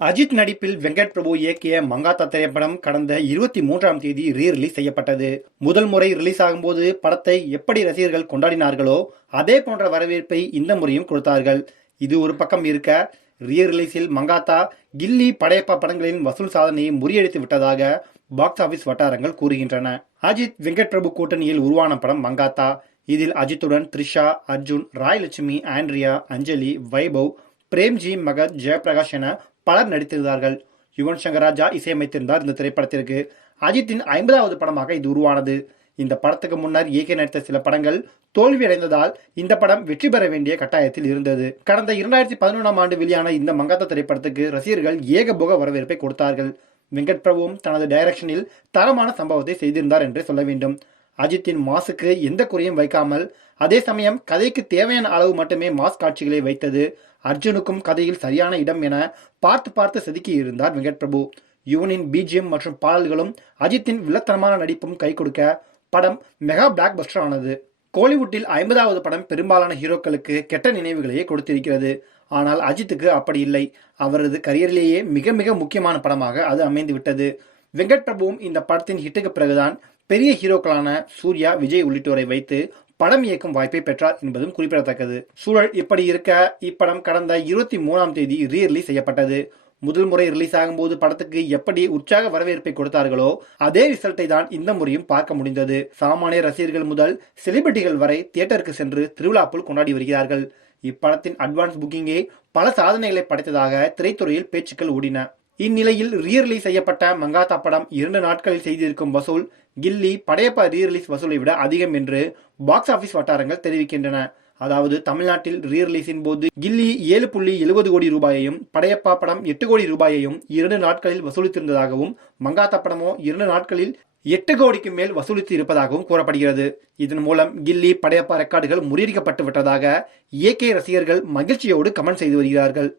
அஜித் நடிப்பில் வெங்கட் பிரபு இயக்கிய மங்காத்தா திரைப்படம் கடந்த 23ஆம் தேதி ரீ-ரிலீஸ் செய்யப்பட்டது. முதல் முறை ரிலீஸ் ஆகும்போது படத்தை எப்படி ரசிகர்கள் கொண்டாடினார்களோ அதே போன்ற வரவேற்பை இந்த முறையும் கொடுத்தார்கள். இது ஒரு பக்கம் இருக்க, ரீ-ரிலீஸில் மங்காத்தா, கில்லி, படையப்பா படங்களின் வசூல் சாதனையை முறியடித்து விட்டதாக பாக்ஸ் ஆபீஸ் வட்டாரங்கள் கூறுகின்றன. அஜித் வெங்கட் பிரபு கூட்டணியில் உருவான படம் மங்காத்தா. இதில் அஜித்துடன் த்ரிஷா, அர்ஜுன், ராயலட்சுமி, ஆண்ட்ரியா, அஞ்சலி, வைபவ், பிரேம்ஜி, மகத், ஜெயபிரகாஷ் என பலர் நடித்திருந்தார்கள். யுவன் சங்கர் ராஜா இசையமைத்திருந்தார் இந்த திரைப்படத்திற்கு. அஜித்தின் 50வது படமாக இது உருவானது. இந்த படத்துக்கு முன்னர் இயக்கி நடித்த சில படங்கள் தோல்வியடைந்ததால் இந்த படம் வெற்றி பெற வேண்டிய கட்டாயத்தில் இருந்தது. கடந்த 2011ஆம் ஆண்டு வெளியான இந்த மங்காத்தா திரைப்படத்துக்கு ரசிகர்கள் ஏகபோக வரவேற்பை கொடுத்தார்கள். வெங்கட் பிரபுவும் தனது டைரக்ஷனில் தரமான சம்பவத்தை செய்திருந்தார் என்றே சொல்ல வேண்டும். அஜித்தின் மாசுக்கு எந்த குறையும் வைக்காமல், அதே சமயம் கதைக்கு தேவையான அளவு மட்டுமே மாஸ் காட்சிகளை வைத்தது. அர்ஜுனுக்கும் கதையில் சரியான இடம் என பார்த்து செதுக்கி இருந்தார் வெங்கட் பிரபு. யுவனின் பிஜிஎம் மற்றும் பாடல்களும் அஜித்தின் வில்லத்தனமான நடிப்பும் கை கொடுக்க படம் மெகா பிளாக் பஸ்டர் ஆனது. கோலிவுட்டில் 50வது படம் பெரும்பாலான ஹீரோக்களுக்கு கெட்ட நினைவுகளையே கொடுத்திருக்கிறது. ஆனால் அஜித்துக்கு அப்படி இல்லை. அவரது கரியரிலேயே மிக மிக முக்கியமான படமாக அது அமைந்து விட்டது. வெங்கட் பிரபுவும் இந்த படத்தின் ஹிட்டுக்கு பிறகுதான் பெரிய ஹீரோக்களான சூர்யா, விஜய் உள்ளிட்டோரை வைத்து படம் இயக்கும் வாய்ப்பை பெற்றார் என்பதும் குறிப்பிடத்தக்கது. சூழல் இப்படி இருக்க, இப்படம் கடந்த 23ஆம் தேதி ரீ-ரிலீஸ் செய்யப்பட்டது. முதல் முறை ரிலீஸ் ஆகும்போது படத்துக்கு எப்படி உற்சாக வரவேற்பை கொடுத்தார்களோ அதே ரிசல்ட்டை தான் இந்த முறையும் பார்க்க முடிந்தது. சாமானிய ரசிகர்கள் முதல் செலிபிரிட்டிகள் வரை தியேட்டருக்கு சென்று திருவிழா போல் கொண்டாடி வருகிறார்கள். இப்படத்தின் அட்வான்ஸ் புக்கிங்கே பல சாதனைகளை படைத்ததாக திரைத்துறையில் பேச்சுக்கள் ஓடின. இந்நிலையில் ரீ-ரிலீஸ் செய்யப்பட்ட மங்காத்தா படம் 2 நாட்களில் செய்திருக்கும் வசூல் கில்லி, படையப்பா ரீ-ரிலீஸ் வசூலை விட அதிகம் என்று பாக்ஸ் ஆபீஸ் வட்டாரங்கள் தெரிவிக்கின்றன. அதாவது தமிழ்நாட்டில் ரீ-ரிலீஸின் போது கில்லி 7.70 கோடி ரூபாயையும், படையப்பா படம் 8 கோடி ரூபாயையும் 2 நாட்களில் வசூலித்திருந்ததாகவும், மங்காத்தா படமோ 2 நாட்களில் 8 கோடிக்கு மேல் வசூலித்து இருப்பதாகவும் கூறப்படுகிறது. இதன் மூலம் கில்லி, படையப்பா ரெக்கார்டுகள் முறியடிக்கப்பட்டு விட்டதாக ஏகே ரசிகர்கள் மகிழ்ச்சியோடு கமெண்ட் செய்து வருகிறார்கள்.